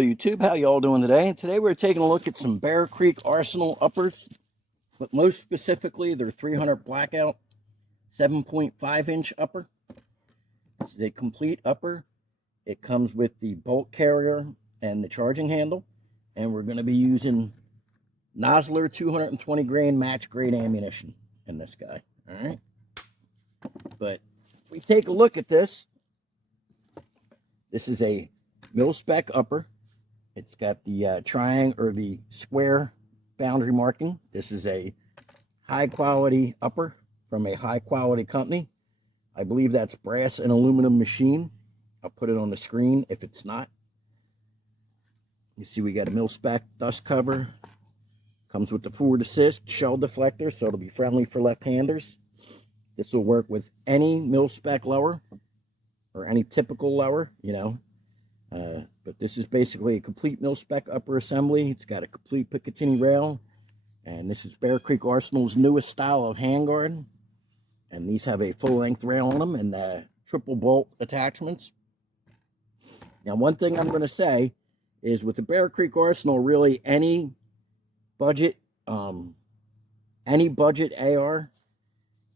Hello YouTube, how y'all doing today? Today we're taking a look at some Bear Creek Arsenal uppers, but most specifically their 300 blackout 7.5 inch upper. It's a complete upper. It comes with the bolt carrier and the charging handle, and we're going to be using Nosler 220 grain match grade ammunition in this guy. All right, but if we take a look at this, this is a mil-spec upper. It's got the triangle or the square boundary marking. This is a high quality upper from a high quality company. I believe that's brass and aluminum machine. I'll put it on the screen if it's not. You see we got a mil-spec dust cover. Comes with the forward assist shell deflector, so it'll be friendly for left-handers. This will work with any mil-spec lower or any typical lower, you know. But this is basically a complete mil-spec upper assembly. It's got a complete Picatinny rail, and this is Bear Creek Arsenal's newest style of handguard. And these have a full-length rail on them and triple bolt attachments. Now, one thing I'm going to say is with the Bear Creek Arsenal, really any budget AR,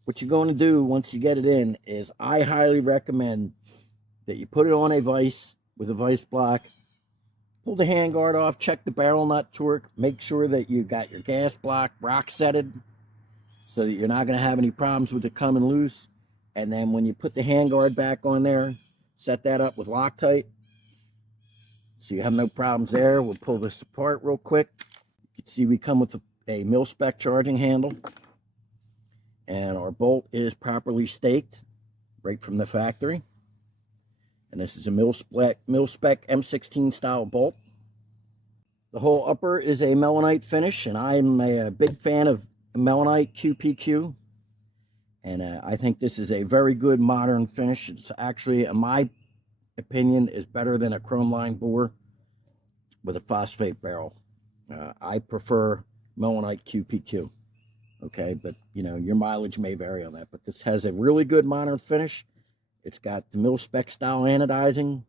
what you're going to do once you get it in is I highly recommend that you put it on a vise with a vise block, pull the handguard off, check the barrel nut torque, make sure that you got your gas block rock setted so that you're not going to have any problems with it coming loose. And then when you put the handguard back on there, set that up with Loctite so you have no problems there. We'll pull this apart real quick. You can see we come with a mil-spec charging handle, and our bolt is properly staked right from the factory. And this is a mil-spec M16 style bolt. The whole upper is a melanite finish, and I'm a big fan of melanite QPQ. And I think this is a very good modern finish. It's actually, in my opinion, is better than a chrome line bore with a phosphate barrel. I prefer melanite QPQ. Okay, but you know, your mileage may vary on that. But this has a really good modern finish. It's got the mil-spec style anodizing,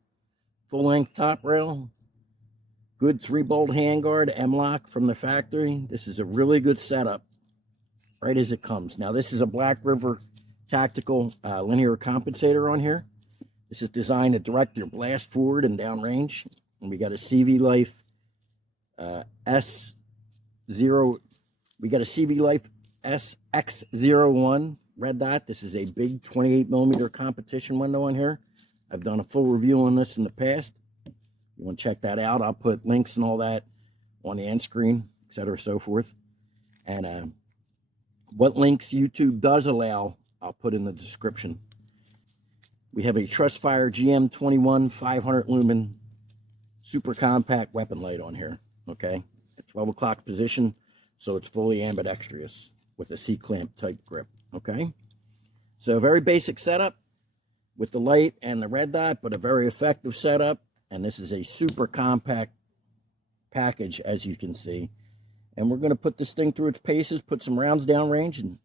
full-length top rail, good 3-bolt handguard, M-lock from the factory. This is a really good setup, right as it comes. Now, this is a Black River tactical linear compensator on here. This is designed to direct your blast forward and downrange. And we got a CV Life S0. We got a CV Life SX01 red dot. This is a big 28mm competition window on here. I've done a full review on this in the past. You want to check that out? I'll put links and all that on the end screen, etc., so forth. And what links YouTube does allow, I'll put in the description. We have a Trustfire GM21 500 lumen super compact weapon light on here. Okay, at 12 o'clock position, so it's fully ambidextrous with a C-clamp type grip. Okay, so very basic setup with the light and the red dot, but a very effective setup. And this is a super compact package, as you can see. And we're going to put this thing through its paces, put some rounds down range, and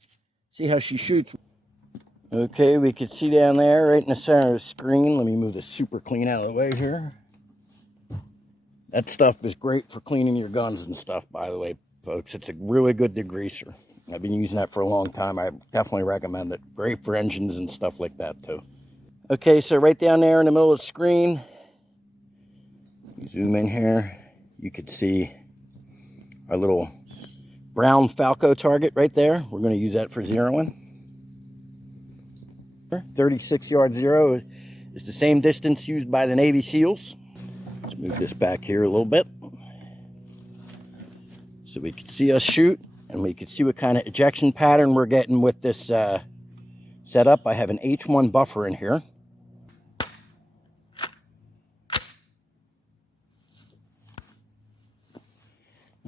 see how she shoots. Okay, we can see down there right in the center of the screen. Let me move this super clean out of the way here. That stuff is great for cleaning your guns and stuff, by the way, folks. It's a really good degreaser. I've been using that for a long time. I definitely recommend it. Great for engines and stuff like that, too. Okay, so right down there in the middle of the screen, zoom in here, you could see our little brown Falco target right there. We're going to use that for zeroing. 36-yard zero is the same distance used by the Navy SEALs. Let's move this back here a little bit so we can see us shoot, and we can see what kind of ejection pattern we're getting with this setup. I have an H1 buffer in here.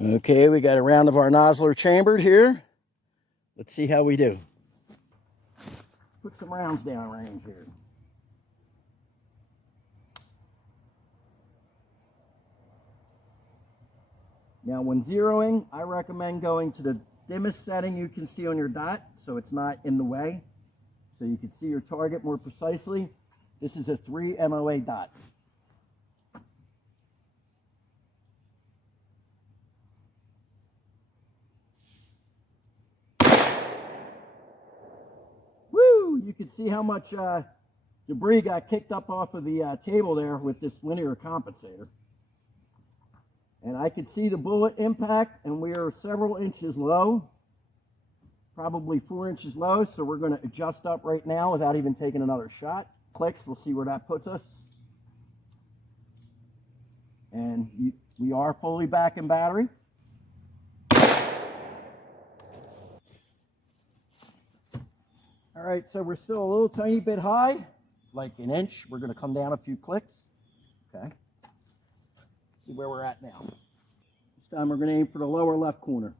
Okay, we got a round of our Nosler chambered here. Let's see how we do. Put some rounds down range here. Now, when zeroing, I recommend going to the dimmest setting you can see on your dot, so it's not in the way, so you can see your target more precisely. This is a 3 MOA dot. you can see how much debris got kicked up off of the table there with this linear compensator. And I could see the bullet impact, and we are several inches low, probably 4 inches low, so we're going to adjust up right now without even taking another shot. Clicks, we'll see where that puts us. And we are fully back in battery. All right, so we're still a little tiny bit high, like an inch. We're going to come down a few clicks. Okay. See where we're at now. This time we're going to aim for the lower left corner.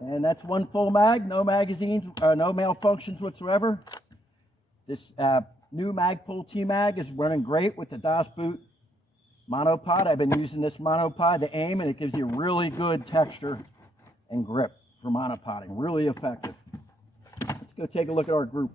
And that's one full mag, no magazines, no malfunctions whatsoever. This new Magpul T-Mag is running great with the Das Boot monopod. I've been using this monopod to aim, and it gives you really good texture and grip for monopoding. Really effective. Let's go take a look at our group.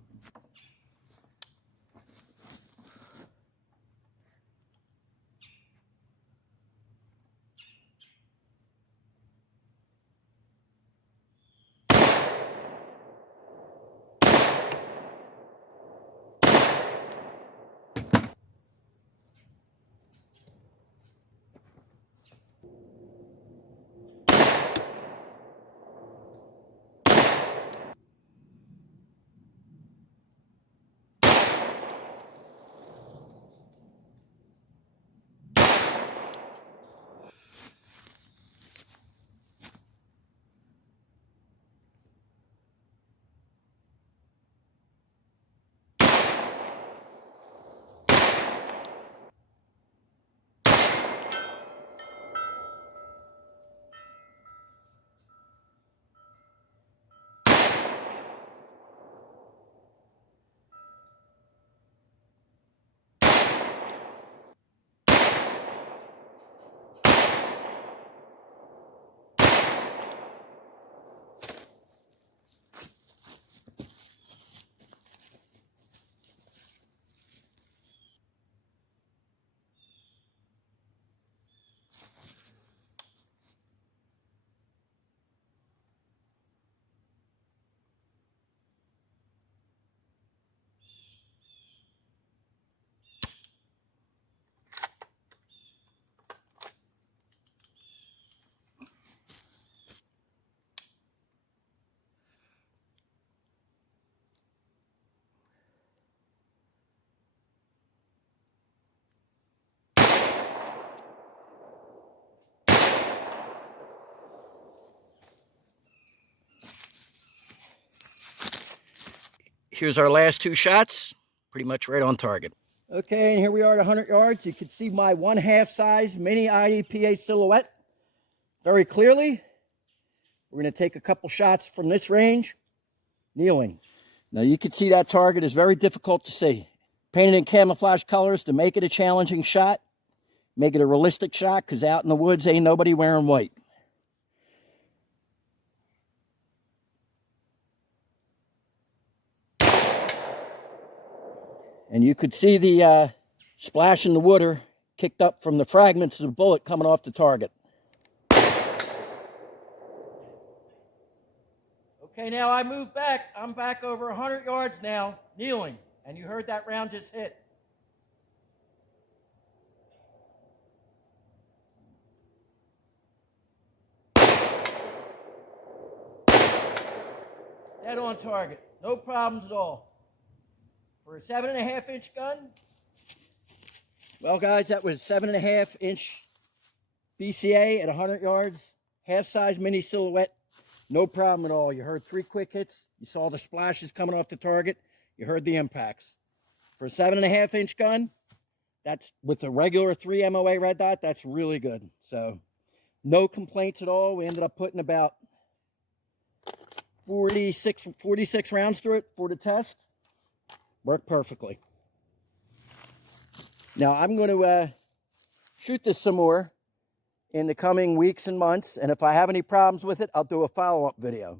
Here's our last two shots, pretty much right on target. Okay, and here we are at 100 yards. You can see my 1/2 size mini IDPA silhouette very clearly. We're going to take a couple shots from this range, kneeling. Now you can see that target is very difficult to see. Painted in camouflage colors to make it a challenging shot, make it a realistic shot, because out in the woods ain't nobody wearing white. And you could see the splash in the water kicked up from the fragments of the bullet coming off the target. Okay, now I move back. I'm back over 100 yards now, kneeling. And you heard that round just hit. Dead on target. No problems at all. For a 7.5 inch gun, well guys, that was 7.5 inch BCA at 100 yards, half size mini silhouette, no problem at all. You heard 3 quick hits, you saw the splashes coming off the target, you heard the impacts. For a 7.5 inch gun, that's with a regular 3 MOA red dot, that's really good. So no complaints at all. We ended up putting about 46 rounds through it for the test. Worked perfectly. Now I'm going to shoot this some more in the coming weeks and months, and if I have any problems with it, I'll do a follow-up video.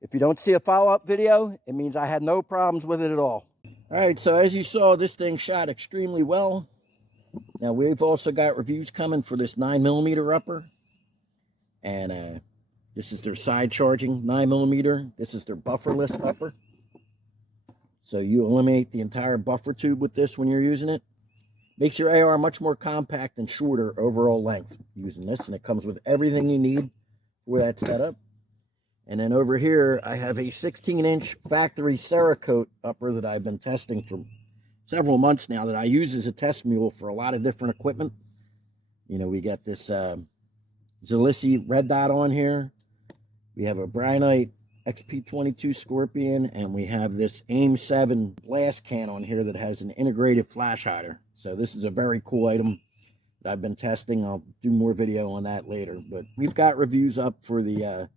If you don't see a follow-up video, it means I had no problems with it at all. All right, so as you saw, this thing shot extremely well. Now, we've also got reviews coming for this 9mm upper. And this is their side charging 9mm. This is their bufferless upper. So you eliminate the entire buffer tube with this when you're using it. Makes your AR much more compact and shorter overall length using this. And it comes with everything you need for that setup. And then over here, I have a 16-inch factory Cerakote upper that I've been testing for several months now, that I use as a test mule for a lot of different equipment. You know, we got this Zalissi red dot on here. We have a Brynite XP22 Scorpion, and we have this AIM-7 blast can on here that has an integrated flash hider. So this is a very cool item that I've been testing. I'll do more video on that later. But we've got reviews up for the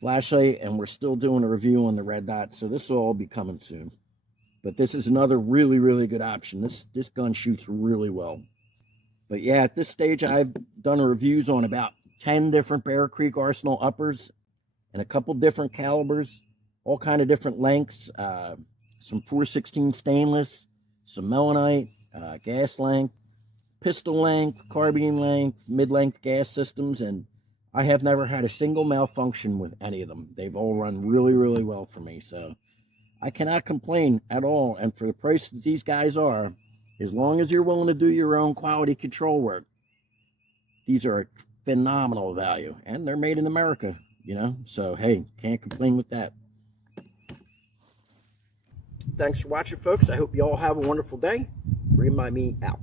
flashlight, and we're still doing a review on the red dot, so this will all be coming soon. But this is another really, really good option. This gun shoots really well. But yeah, at this stage, I've done reviews on about 10 different Bear Creek Arsenal uppers and a couple different calibers, all kind of different lengths, some 416 stainless, some melanite, gas length, pistol length, carbine length, mid-length gas systems, and I have never had a single malfunction with any of them. They've all run really, really well for me, so I cannot complain at all. And for the price that these guys are, as long as you're willing to do your own quality control work, these are a phenomenal value. And they're made in America, you know? So, hey, can't complain with that. Thanks for watching, folks. I hope you all have a wonderful day. Free My Me out.